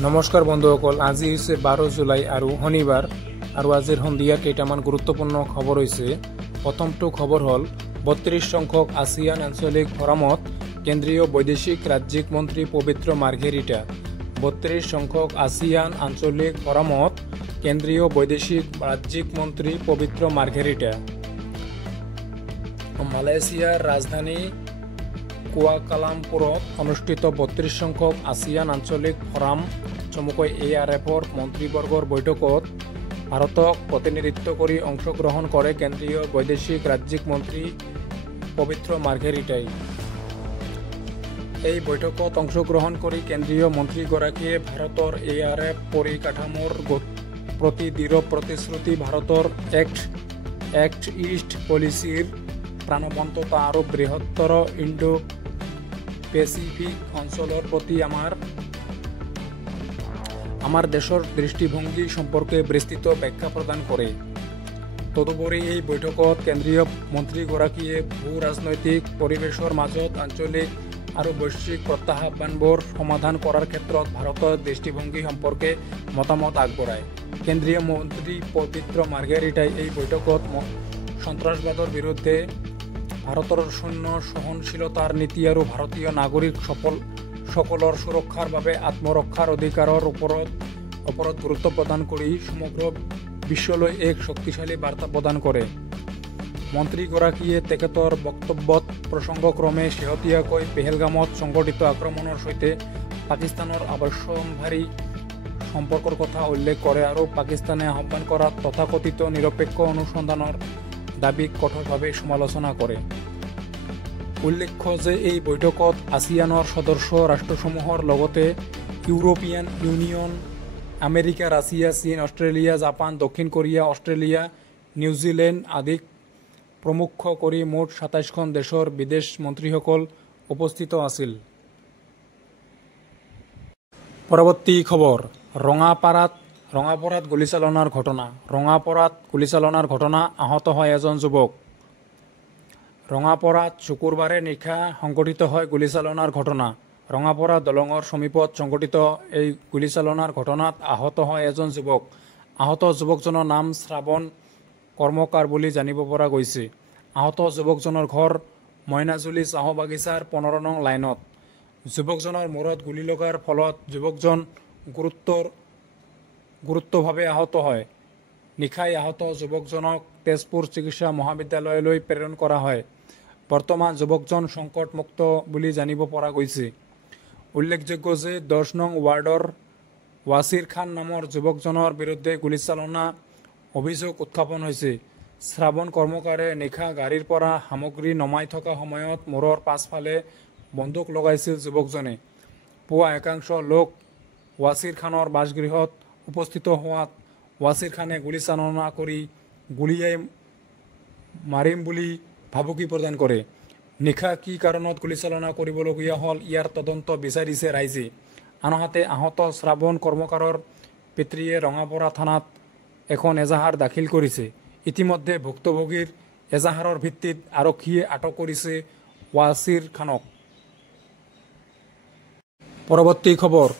নমস্কাৰ বন্ধুসকল, আজি হৈছে 12 জুলাই আৰু শনিবাৰ আৰু আজিৰ সন্ধিয়াৰ কেইটামান গুৰুত্বপূৰ্ণ খবৰ হৈছে। প্ৰথমটো খবৰ হ'ল 32 সংখ্যক আসিয়ান আঞ্চলিক ফৰামত কেন্দ্ৰীয় বৈদেশিক ৰাজ্যিক মন্ত্ৰী পবিত্ৰ মাৰ্ঘেৰিটা। 32 সংখ্যক আসিয়ান আঞ্চলিক ফৰামত কেন্দ্ৰীয় বৈদেশিক ৰাজ্যিক মন্ত্ৰী পবিত্ৰ মাৰ্ঘেৰিটা। মালয়েছিয়াৰ ৰাজধানী কুয়ালালামপুৰত অনুষ্ঠিত 32 সংখ্যক আসিয়ান আঞ্চলিক ফৰাম চমুকৈ ARFৰ মন্ত্ৰীবৰ্গৰ বৈঠকত ভাৰতক প্ৰতিনিধিত্ব কৰি অংশগ্ৰহণ কৰে কেন্দ্ৰীয় বৈদেশিক ৰাজ্যিক মন্ত্ৰী পবিত্ৰ মাৰ্ঘেৰিটাই। এই বৈঠকত অংশগ্ৰহণ কৰি কেন্দ্ৰীয় মন্ত্ৰীগৰাকীয়ে ভাৰতৰ ARF পৰিকাঠামোৰ প্ৰতি দৃঢ় প্ৰতিশ্ৰুতি, ভাৰতৰ এক্ট ইষ্ট পলিচিৰ প্ৰাণৱন্ততা আৰু বৃহত্তৰ ইণ্ডো পেচিফিক অঞ্চলৰ প্ৰতি আমাৰ দেশৰ দৃষ্টিভংগী সম্পৰ্কে বিস্তৃত ব্যাখ্যা প্ৰদান কৰে। তদুপৰি এই বৈঠকত কেন্দ্ৰীয় মন্ত্ৰীগৰাকীয়ে ভূ ৰাজনৈতিক পৰিৱেশৰ মাজত আঞ্চলিক আৰু বৈশ্বিক প্ৰত্যাহ্বানবোৰ সমাধান কৰাৰ ক্ষেত্ৰত ভাৰতৰ দৃষ্টিভংগী সম্পৰ্কে মতামত আগবঢ়ায়। কেন্দ্ৰীয় মন্ত্ৰী পবিত্ৰ মাৰ্ঘেৰিটাই এই বৈঠকত সন্ত্ৰাসবাদৰ বিৰুদ্ধে ভাৰতৰ শূন্য সহনশীলতাৰ নীতি আৰু ভাৰতীয় নাগৰিক সকলৰ সুৰক্ষাৰ বাবে আত্মৰক্ষাৰ অধিকাৰৰ ওপৰত গুৰুত্ব প্ৰদান কৰি সমগ্ৰ বিশ্বলৈ এক শক্তিশালী বাৰ্তা প্ৰদান কৰে। মন্ত্ৰীগৰাকীয়ে তেখেতৰ বক্তব্যত প্ৰসংগক্ৰমে শেহতীয়াকৈ পেহেলগামত সংঘটিত আক্ৰমণৰ সৈতে পাকিস্তানৰ আৱশ্যনভাৰী সম্পৰ্কৰ কথা উল্লেখ কৰে আৰু পাকিস্তানে আহ্বান কৰা তথাকথিত নিৰপেক্ষ অনুসন্ধানৰ দাবীক কঠোৰভাৱে সমালোচনা কৰে। উল্লেখ্য যে এই বৈঠকত আসিয়ানৰ সদস্য ৰাষ্ট্ৰসমূহৰ লগতে ইউৰোপীয়ান ইউনিয়ন, আমেৰিকা, ৰাছিয়া, চীন, অষ্ট্ৰেলিয়া, জাপান, দক্ষিণ কোৰিয়া, অষ্ট্ৰেলিয়া, নিউজিলেণ্ড আদিক প্ৰমুখ কৰি মুঠ 27খন দেশৰ বিদেশ মন্ত্ৰীসকল উপস্থিত আছিল। পৰৱৰ্তী খবৰ, ৰঙাপাৰাত গুলীচালনাৰ ঘটনা। ৰঙাপাৰাত গুলীচালনাৰ ঘটনা, আহত হয় এজন যুৱক। ৰঙাপাৰাত শুকুৰবাৰে নিশা সংঘটিত হয় গুলীচালনাৰ ঘটনা। ৰঙাপাৰা দলঙৰ সমীপত সংঘটিত এই গুলীচালনাৰ ঘটনাত আহত হয় এজন যুৱক। আহত যুৱকজনৰ নাম শ্ৰাৱণ কৰ্মকাৰ বুলি জানিব পৰা গৈছে। আহত যুৱকজনৰ ঘৰ মইনাজুলি চাহ বাগিচাৰ 15 নং লাইনত। যুৱকজনৰ মূৰত গুলী লগাৰ ফলত যুৱকজন গুৰুতৰভাৱে আহত হয়। নিশাই আহত যুৱকজনক তেজপুৰ চিকিৎসা মহাবিদ্যালয়লৈ প্ৰেৰণ কৰা হয়। বৰ্তমান যুৱকজন সংকটমুক্ত বুলি জানিব পৰা গৈছে। উল্লেখযোগ্য যে 10 নং ৱাৰ্ডৰ ৱাছিৰ খান নামৰ যুৱকজনৰ বিৰুদ্ধে গুলীচালনা অভিযোগ উত্থাপন হৈছে। শ্ৰাৱণ কৰ্মকাৰে নিশা গাড়ীৰ পৰা সামগ্ৰী নমাই থকা সময়ত মূৰৰ পাছফালে বন্দুক লগাইছিল যুৱকজনে। পুৱা একাংশ লোক ৱাছিৰ খানৰ বাসগৃহত উপস্থিত হোৱাত ৱাছিৰ খানে গুলীচালনা কৰি গুলীয়াই মাৰিম বুলি ভাবুকি প্ৰদান কৰে। নিশা কি কাৰণত গুলীচালনা কৰিবলগীয়া হ'ল, ইয়াৰ তদন্ত বিচাৰিছে ৰাইজে। আনহাতে আহত শ্ৰাৱণ কৰ্মকাৰৰ পিতৃয়ে ৰঙাপাৰা থানাত এখন এজাহাৰ দাখিল কৰিছে। ইতিমধ্যে ভুক্তভোগীৰ এজাহাৰৰ ভিত্তিত আৰক্ষীয়ে আটক কৰিছে ৱাছিৰ খানক। পৰৱৰ্তী খবৰ,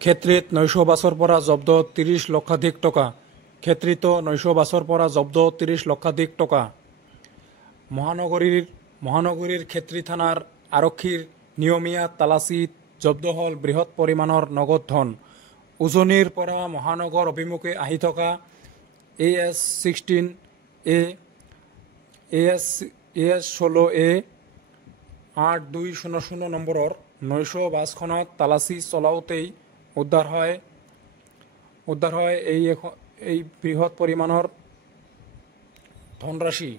খেত্ৰীত 900 বাছৰ পৰা জব্দ 30 লক্ষাধিক টকা। খেত্ৰীত 900 বাছৰ পৰা জব্দ 30 লক্ষাধিক টকা। মহানগৰীৰ খেত্ৰী থানাৰ আৰক্ষীৰ নিয়মীয়া তালাচীত জব্দ হ'ল বৃহৎ পৰিমাণৰ নগদ ধন। উজনিৰ পৰা মহানগৰ অভিমুখে আহি থকা AS16 AS16A 8200 নম্বৰৰ 900 বাছখনত তালাচী চলাওঁতেই উদ্ধাৰ হয় এই বৃহৎ পৰিমাণৰ ধনৰাশি।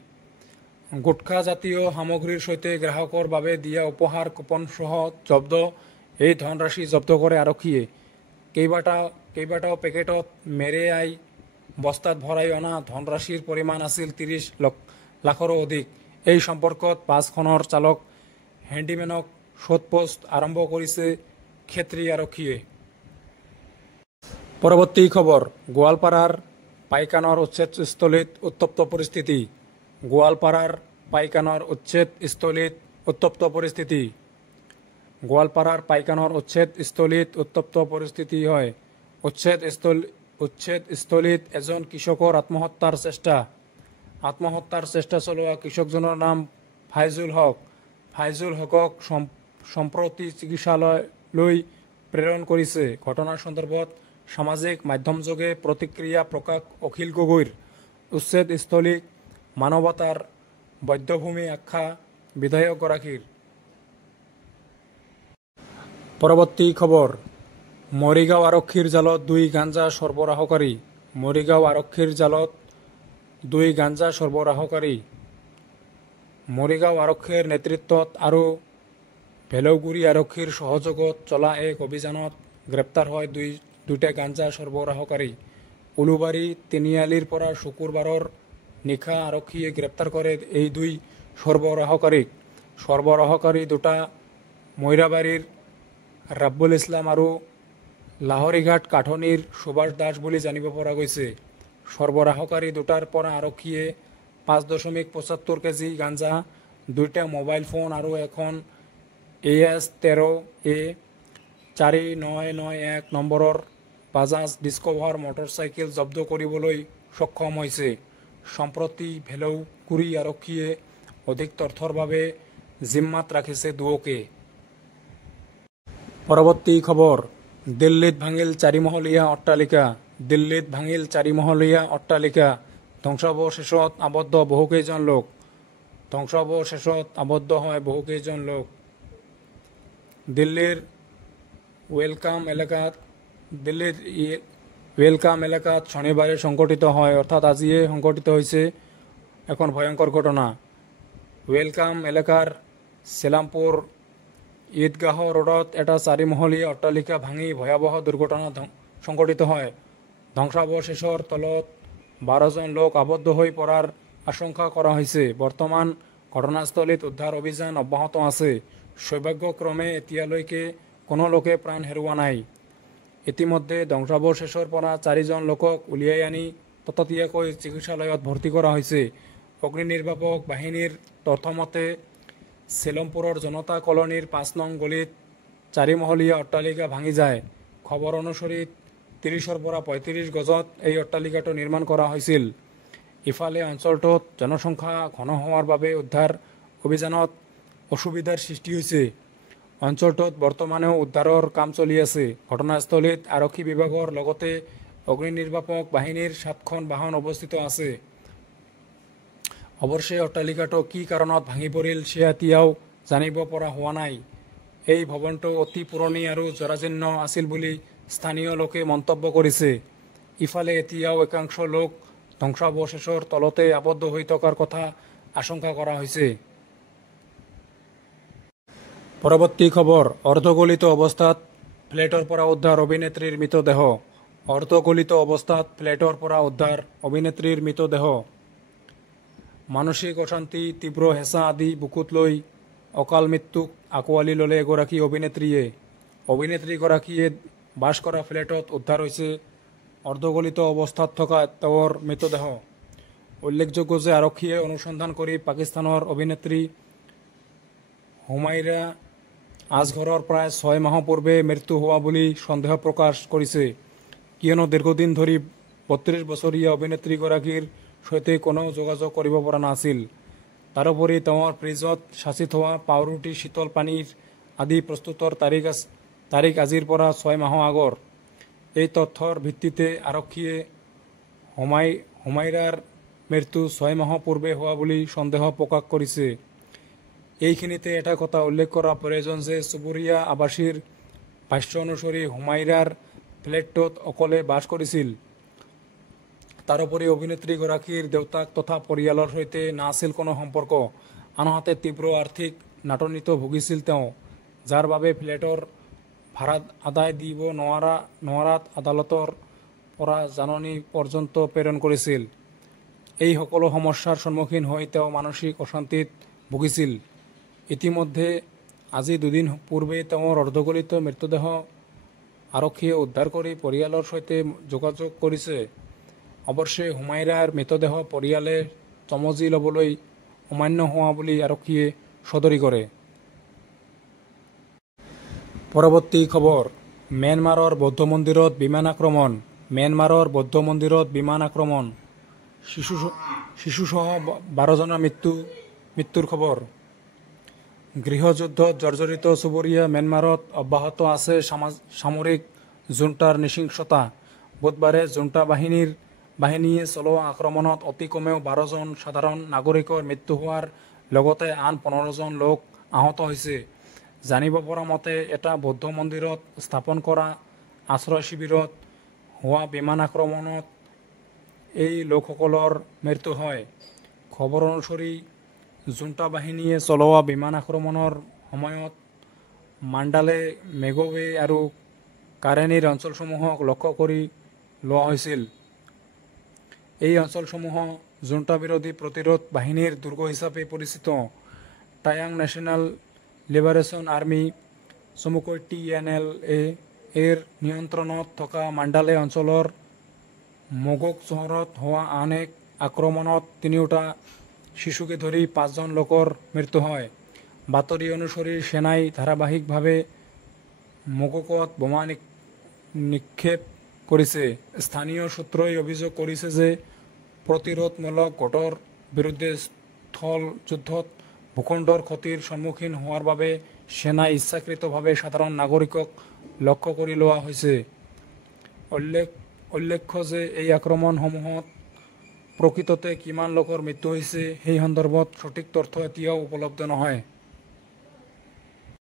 গুটখা জাতীয় সামগ্ৰীৰ সৈতে গ্ৰাহকৰ বাবে দিয়া উপহাৰ কুপনসহ জব্দ এই ধনৰাশি জব্দ কৰে আৰক্ষীয়ে। কেইবাটাও পেকেটত মেৰিয়াই বস্তাত ভৰাই অনা ধনৰাশিৰ পৰিমাণ আছিল 30 লাখৰো অধিক। এই সম্পৰ্কত বাছখনৰ চালক হেণ্ডিমেনক সোধপোছ আৰম্ভ কৰিছে খেত্ৰী আৰক্ষীয়ে। পৰৱৰ্তী খবৰ, গোৱালপাৰাৰ পাইকানৰ উচ্ছেদস্থলীত উত্তপ্ত পৰিস্থিতি। গোৱালপাৰাৰ পাইকানৰ উচ্ছেদস্থলীত উত্তপ্ত পৰিস্থিতি। গোৱালপাৰাৰ পাইকানৰ উচ্ছেদস্থলীত উত্তপ্ত পৰিস্থিতি হয়। উচ্ছেদস্থলীত এজন কৃষকৰ আত্মহত্যাৰ চেষ্টা চলোৱা কৃষকজনৰ নাম ফাইজুল হক। ফাইজুল হকক সম্প্ৰতি চিকিৎসালয়লৈ প্ৰেৰণ কৰিছে। ঘটনাৰ সন্দৰ্ভত সামাজিক মাধ্যমযোগে প্ৰতিক্ৰিয়া প্ৰকাশ অখিল গগৈৰ। উচ্ছেদস্থলীক মানৱতাৰ বধ্যভূমি আখ্যা বিধায়কগৰাকীৰ। পৰৱৰ্তী খবৰ, মৰিগাঁও আৰক্ষীৰ জালত দুই গাঞ্জা সৰবৰাহকাৰী। মৰিগাঁও আৰক্ষীৰ জালত দুই গাঞ্জা সৰবৰাহকাৰী। মৰিগাঁও আৰক্ষীৰ নেতৃত্বত আৰু ভেলৌগুৰি আৰক্ষীৰ সহযোগত চলা এক অভিযানত গ্ৰেপ্তাৰ হয় দুটা গাঞ্জা সৰবৰাহকাৰী। উলুবাৰী তিনিআলিৰ পৰা শুকুৰবাৰৰ নিশা আৰক্ষীয়ে গ্ৰেপ্তাৰ কৰে এই দুই সৰবৰাহকাৰীক। সৰবৰাহকাৰী দুটা মইৰাবাৰীৰ ৰাব্বুল ইছলাম আৰু লাহৰীঘাট কাঠনিৰ সুভাষ দাস বুলি জানিব পৰা গৈছে। সৰবৰাহকাৰী দুটাৰ পৰা আৰক্ষীয়ে 5.75 কেজি গাঞ্জা, দুটা মোবাইল ফোন আৰু এখন AS13A 4991 নম্বৰৰ বাজাজ ডিস্কভাৰ মটৰচাইকেল জব্দ কৰিবলৈ সক্ষম হৈছে। সম্প্ৰতি ভেলৌগুৰি আৰক্ষীয়ে অধিক তথ্যৰ বাবে জিম্মাত ৰাখিছে দুয়োকে। পৰৱৰ্তী খবৰ, দিল্লীত ভাঙিল 4মহলীয়া অট্টালিকা। দিল্লীত ভাঙিল 4মহলীয়া অট্টালিকা। ধ্বংসাৱশেষত আবদ্ধ বহুকেইজন লোক। ধ্বংসাৱশেষত আবদ্ধ হয় বহুকেইজন লোক। দিল্লীৰ ৱেলকাম এলেকাত শনিবাৰে সংঘটিত হয়, অৰ্থাৎ আজিয়ে সংঘটিত হৈছে এখন ভয়ংকৰ ঘটনা। ৱেলকাম এলেকাৰ চেলামপুৰ ঈদগাহ ৰোডত এটা 4মহলীয়া অট্টালিকা ভাঙি ভয়াৱহ দুৰ্ঘটনা সংঘটিত হয়। ধ্বংসাৱশেষৰ তলত 12জন লোক আবদ্ধ হৈ পৰাৰ আশংকা কৰা হৈছে। বৰ্তমান ঘটনাস্থলীত উদ্ধাৰ অভিযান অব্যাহত আছে। সৌভাগ্যক্ৰমে এতিয়ালৈকে কোনো লোকে প্ৰাণ হেৰুওৱা নাই। ইতিমধ্যে ধ্বংসাৱশেষৰ পৰা 4জন লোকক উলিয়াই আনি ততাতৈয়াকৈ চিকিৎসালয়ত ভৰ্তি কৰা হৈছে। অগ্নিনিৰ্বাপক বাহিনীৰ তথ্যমতে চেলমপুৰৰ জনতা কলনীৰ 5 নং গলিত 4মহলীয়া অট্টালিকা ভাঙি যায়। খবৰ অনুসৰি 30ৰ পৰা 35 গজত এই অট্টালিকাটো নিৰ্মাণ কৰা হৈছিল। ইফালে অঞ্চলটোত জনসংখ্যা ঘন হোৱাৰ বাবে উদ্ধাৰ অভিযানত অসুবিধাৰ সৃষ্টি হৈছে। অঞ্চলটোত বৰ্তমানেও উদ্ধাৰৰ কাম চলি আছে। ঘটনাস্থলীত আৰক্ষী বিভাগৰ লগতে অগ্নিনিৰ্বাপক বাহিনীৰ 7খন বাহন অৱস্থিত আছে। অৱশ্যে অট্টালিকাটো কি কাৰণত ভাঙি পৰিল সেয়া এতিয়াও জানিব পৰা হোৱা নাই। এই ভৱনটো অতি পুৰণি আৰু জৰাজীৰ্ণ আছিল বুলি স্থানীয় লোকে মন্তব্য কৰিছে। ইফালে এতিয়াও একাংশ লোক ধ্বংসাৱশেষৰ তলতে আবদ্ধ হৈ থকাৰ কথা আশংকা কৰা হৈছে। পৰৱৰ্তী খবৰ, অৰ্ধগলিত অৱস্থাত ফ্লেটৰ পৰা উদ্ধাৰ অভিনেত্ৰীৰ মৃতদেহ। অৰ্ধগলিত অৱস্থাত ফ্লেটৰ পৰা উদ্ধাৰ অভিনেত্ৰীৰ মৃতদেহ। মানসিক অশান্তি, তীব্ৰ হেঁচা আদি বুকুত লৈ অকাল মৃত্যুক আঁকোৱালি ল'লে এগৰাকী অভিনেত্ৰীয়ে। অভিনেত্ৰীগৰাকীয়ে বাস কৰা ফ্লেটত উদ্ধাৰ হৈছে অৰ্ধগলিত অৱস্থাত থকা তেওঁৰ মৃতদেহ। উল্লেখযোগ্য যে আৰক্ষীয়ে অনুসন্ধান কৰি পাকিস্তানৰ অভিনেত্ৰী হুমাইৰা আজঘৰৰ প্ৰায় 6 মাহ পূৰ্বে মৃত্যু হোৱা বুলি সন্দেহ প্ৰকাশ কৰিছে, কিয়নো দীৰ্ঘদিন ধৰি 32 বছৰীয়া অভিনেত্ৰীগৰাকীৰ সৈতে কোনো যোগাযোগ কৰিব পৰা নাছিল। তাৰোপৰি তেওঁৰ ফ্ৰিজত সাঁচি থোৱা পাওৰুটি, শীতল পানীৰ আদি প্ৰস্তুতৰ তাৰিখ আজিৰ পৰা 6 মাহ আগৰ। এই তথ্যৰ ভিত্তিতে আৰক্ষীয়ে হুমাইৰাৰ মৃত্যু 6 মাহ পূৰ্বে হোৱা বুলি সন্দেহ প্ৰকাশ কৰিছে। এইখিনিতে এটা কথা উল্লেখ কৰা প্ৰয়োজন যে চুবুৰীয়া আৱাসীৰ ভাষ্য অনুসৰি হুমাইৰাৰ ফ্লেটটোত অকলে বাস কৰিছিল। তাৰোপৰি অভিনেত্ৰীগৰাকীৰ দেউতাক তথা পৰিয়ালৰ সৈতে নাছিল কোনো সম্পৰ্ক। আনহাতে তীব্ৰ আৰ্থিক নাটনিতো ভুগিছিল তেওঁ, যাৰ বাবে ফ্লেটৰ ভাড়া আদায় দিব নোৱাৰাত আদালতৰ পৰা জাননী পৰ্যন্ত প্ৰেৰণ কৰিছিল। এই সকলো সমস্যাৰ সন্মুখীন হৈ তেওঁ মানসিক অশান্তিত ভুগিছিল। ইতিমধ্যে আজি 2 দিন পূৰ্বে তেওঁৰ অৰ্ধগলিত মৃতদেহ আৰক্ষীয়ে উদ্ধাৰ কৰি পৰিয়ালৰ সৈতে যোগাযোগ কৰিছে। অৱশ্যে হুমাইৰাৰ মৃতদেহ পৰিয়ালে চমজি ল'বলৈ অমান্য হোৱা বুলি আৰক্ষীয়ে সদৰি কৰে। পৰৱৰ্তী খবৰ ম্যানমাৰৰ বৌদ্ধ মন্দিৰত বিমান আক্ৰমণ শিশুসহ 12জনৰ মৃত্যুৰ খবৰ গৃহযুদ্ধত জৰ্জৰিত চুবুৰীয়া ম্যানমাৰত অব্যাহত আছে সামৰিক জুণ্টাৰ নৃশংসতা বুধবাৰে জুণ্টা বাহিনীয়ে চলোৱা আক্ৰমণত অতি কমেও 12জন সাধাৰণ নাগৰিকৰ মৃত্যু হোৱাৰ লগতে আন 15জন লোক আহত হৈছে। জানিব পৰা মতে এটা বৌদ্ধ মন্দিৰত স্থাপন কৰা আশ্ৰয় শিবিৰত হোৱা বিমান আক্ৰমণত এই লোকসকলৰ মৃত্যু হয়। খবৰ অনুসৰি জুণ্টা বাহিনীয়ে চলোৱা বিমান আক্ৰমণৰ সময়ত মাণ্ডালে মেগৱে আৰু কাৰেনিৰ অঞ্চলসমূহক লক্ষ্য কৰি লোৱা হৈছিল। এই অঞ্চলসমূহ জুণ্টা বিৰোধী প্ৰতিৰোধ বাহিনীৰ দুৰ্গ হিচাপে পৰিচিত। টায়াং নেশ্যনেল লিবাৰেশ্যন আৰ্মি চমুকৈ TNLA এৰ নিয়ন্ত্ৰণত থকা মাণ্ডালে অঞ্চলৰ মগোক চহৰত হোৱা আন এক আক্ৰমণত তিনিওটা শিশুকে ধৰি 5জন লোকৰ মৃত্যু হয়। বাতৰি অনুসৰি সেনাই ধাৰাবাহিকভাৱে মগোকত বোমা নিক্ষেপ কৰিছে। স্থানীয় সূত্ৰই অভিযোগ কৰিছে যে প্ৰতিৰোধমূলক গোটৰ বিৰুদ্ধে স্থল যুদ্ধত ভূখণ্ডৰ ক্ষতিৰ সন্মুখীন হোৱাৰ বাবে সেনাই ইচ্ছাকৃতভাৱে সাধাৰণ নাগৰিকক লক্ষ্য কৰি লোৱা হৈছে। উল্লেখ্য যে এই আক্ৰমণসমূহত প্ৰকৃততে কিমান লোকৰ মৃত্যু হৈছে সেই সন্দৰ্ভত সঠিক তথ্য এতিয়াও উপলব্ধ নহয়।